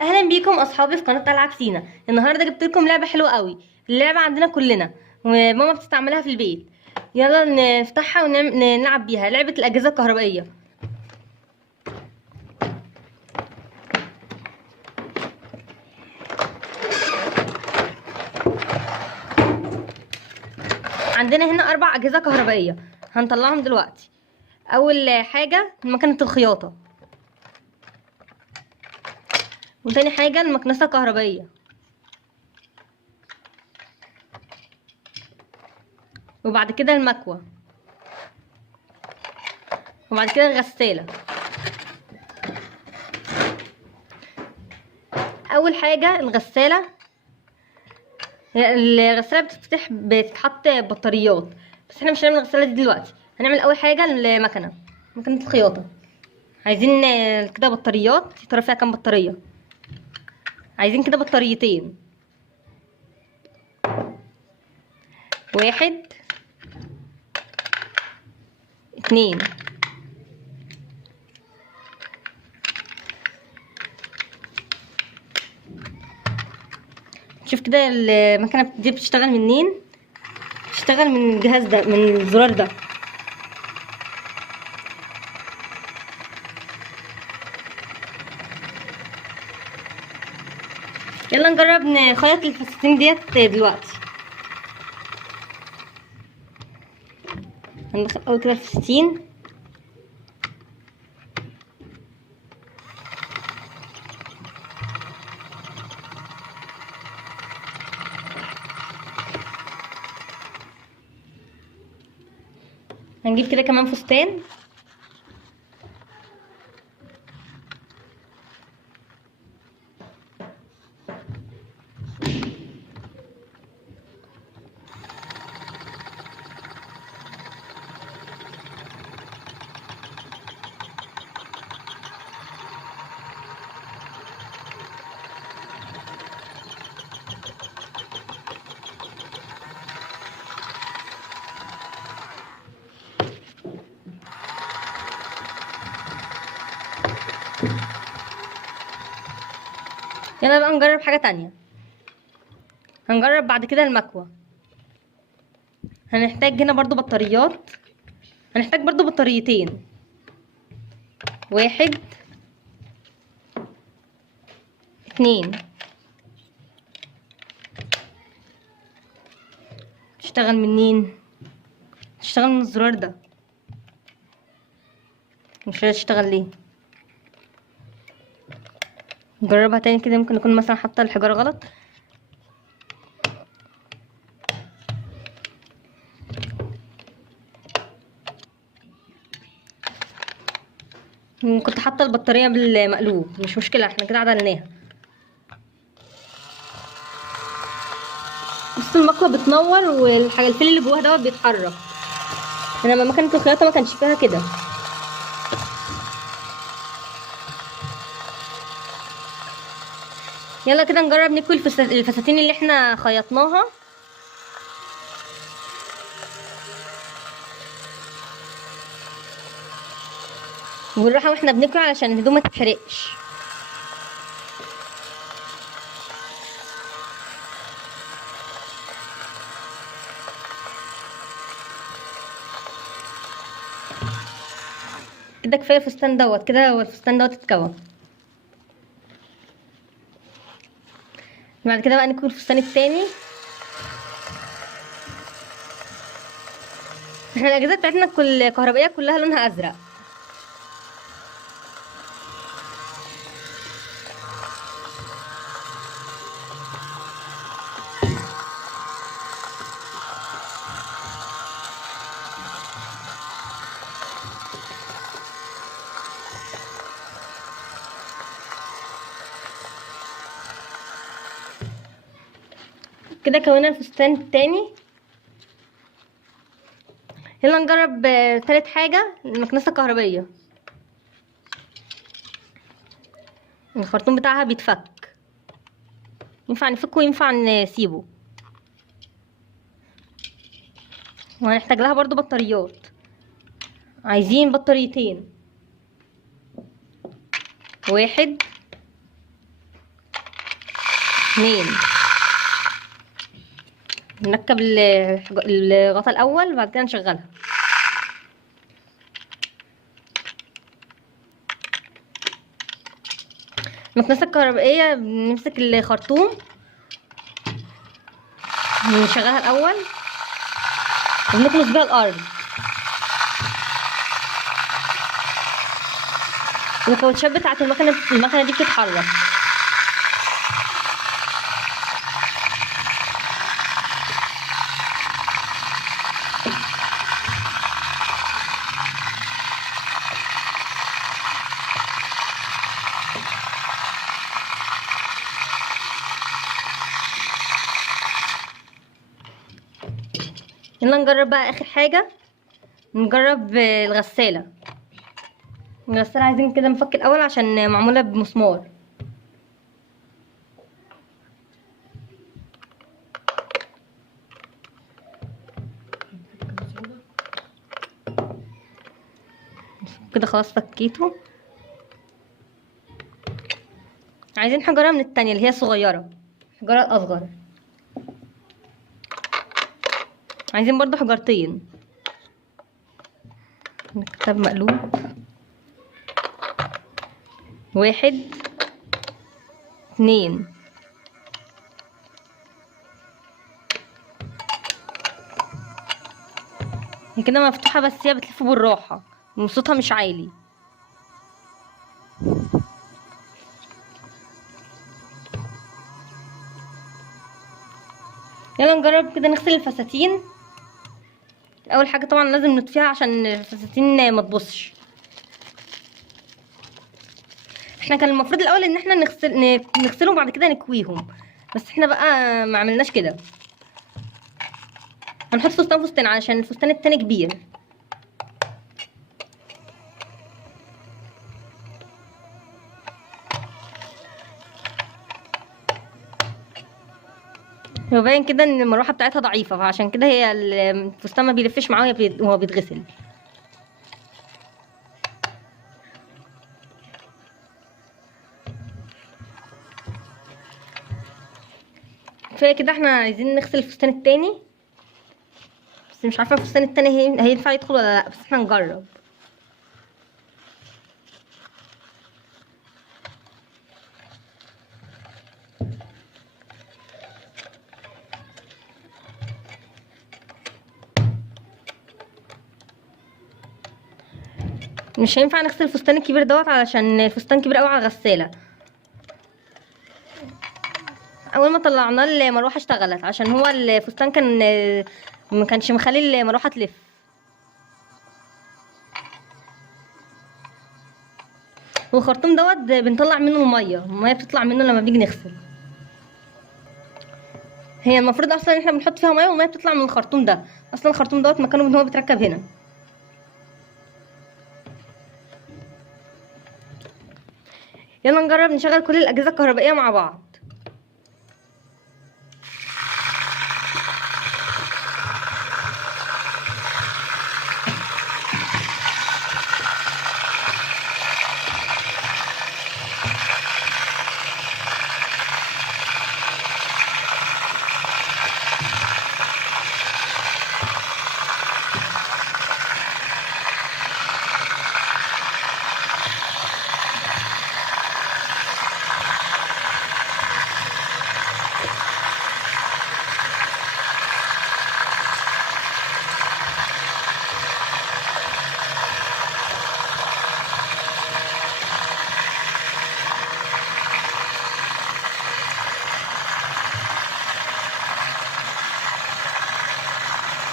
اهلا بيكم اصحابي في قناه العاب سينا. النهارده جبت لكم لعبه حلوه قوي. اللعبه عندنا كلنا وماما بتستعملها في البيت. يلا نفتحها ونلعب بيها لعبه الاجهزه الكهربائيه. عندنا هنا 4 اجهزه كهربائيه هنطلعهم دلوقتي. اول حاجه مكنه الخياطه، وتاني حاجه المكنسه الكهربائيه، وبعد كده المكوه، وبعد كده الغساله. اول حاجه الغسالة بتتحط بطاريات، بس احنا مش هنعمل الغسالة دي دلوقتي. هنعمل اول حاجة مكنة الخياطة. عايزين كده بطاريات. يا ترى فيها كام بطارية؟ عايزين كده بطاريتين. 1 2. شوف كده المكنة دي بتشتغل منين؟ بتشتغل من الجهاز ده، من الزرار ده. يلا نجرب نخيط الفساتين ديت دلوقتي. هندخل اول كده الفساتين. هنجيب كده كمان فستان. يلا بقى نجرب حاجة تانية. هنجرب بعد كده المكوة. هنحتاج هنا برضو بطاريات. هنحتاج برضو بطاريتين. 1 2. تشتغل منين؟ تشتغل من الزرار ده. مش هتشتغل ليه؟ نجربها تاني كده، ممكن نكون مثلا حاطه الحجاره غلط. كنت حاطه البطاريه بالمقلوب، مش مشكله، احنا كده عدلناها. بص المكوه بتنور والحاجه الفيل اللي جواها دوت بيتحرك. انما مكنه الخياطه ما كانش فيها كده. يلا كده نجرب نكوي الفساتين اللي احنا خيطناها. بالراحه واحنا بنكوي علشان الهدوم ما تتحرقش. كده كفايه الفستان دوت، كده هو الفستان دوت اتكوى. بعد كده بقى نكوي الفستان التاني. احنا الاجهزه بتاعتنا الكهربائيه كلها لونها ازرق. كده كوينا الفستان التاني. يلا نجرب تالت حاجة المكنسة الكهربية. الخرطوم بتاعها بيتفك، ينفع نفكه وينفع نسيبه. وهنحتاج لها برضو بطاريات. عايزين بطاريتين. 1 2. نركب الغطا الاول وبعد كده نشغلها. المكنسة الكهربائية بنمسك الخرطوم نشغلها الاول وبنكنس بيها الارض. الكاوتشات بتاعت المكنة دي بتتحرك. يلا نجرب بقى اخر حاجة، نجرب الغسالة. الغسالة عايزين كده نفك الاول عشان معمولة بمسمار. كده خلاص فكيته. عايزين حجرة من التانية اللي هي صغيرة، الحجرة الأصغر. عايزين برضو حجرتين. كتاب مقلوب. 1 2. هي كده مفتوحة بس هي بتلف بالراحة وصوتها مش عالي. يلا نجرب كده نغسل الفساتين. اول حاجه طبعا لازم نطفيها عشان الفساتين ما تبصش. احنا كان المفروض الاول ان احنا نغسلهم وبعد كده نكويهم، بس احنا بقى ما عملناش كده. هنحط فستان عشان الفستان التاني كبير. هو باين كده ان المروحه بتاعتها ضعيفه، فعشان كده هي الفستان ما بيلفش معاه وهو بيتغسل. كفايه كده. احنا عايزين نغسل الفستان التاني، بس مش عارفه الفستان التاني هينفع يدخل ولا لا، بس احنا نجرب. مش هينفع نغسل الفستان الكبير دوت علشان الفستان كبير قوي على الغساله. اول ما طلعناه المروحه اشتغلت عشان هو الفستان كان ما كانش مخلي المروحه تلف. والخرطوم دوت بنطلع منه الميه بتطلع منه لما بنيجي نغسل. هي المفروض اصلا ان احنا بنحط فيها ميه والميه بتطلع من الخرطوم ده. اصلا الخرطوم دوت مكانه ان هو بيتركب هنا. يلا نجرب نشغل كل الاجهزه الكهربائيه مع بعض.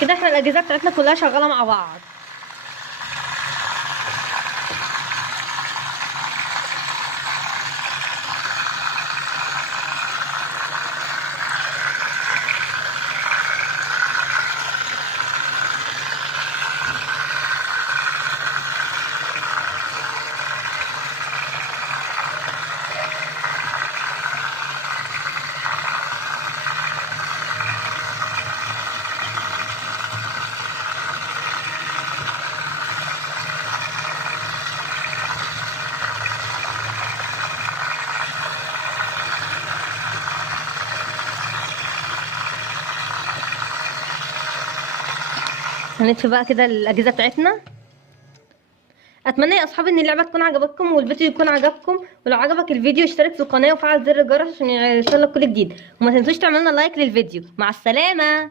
كده احنا الاجهزه بتاعتنا كلها شغاله مع بعض. هنطفي بقى كده الاجهزه بتاعتنا. اتمنى يا اصحابي ان اللعبه تكون عجبتكم والفيديو يكون عجبكم، ولو عجبك الفيديو اشترك في القناه وفعل زر الجرس عشان يوصلك كل جديد، وما تنسوش تعملوا لايك للفيديو. مع السلامه.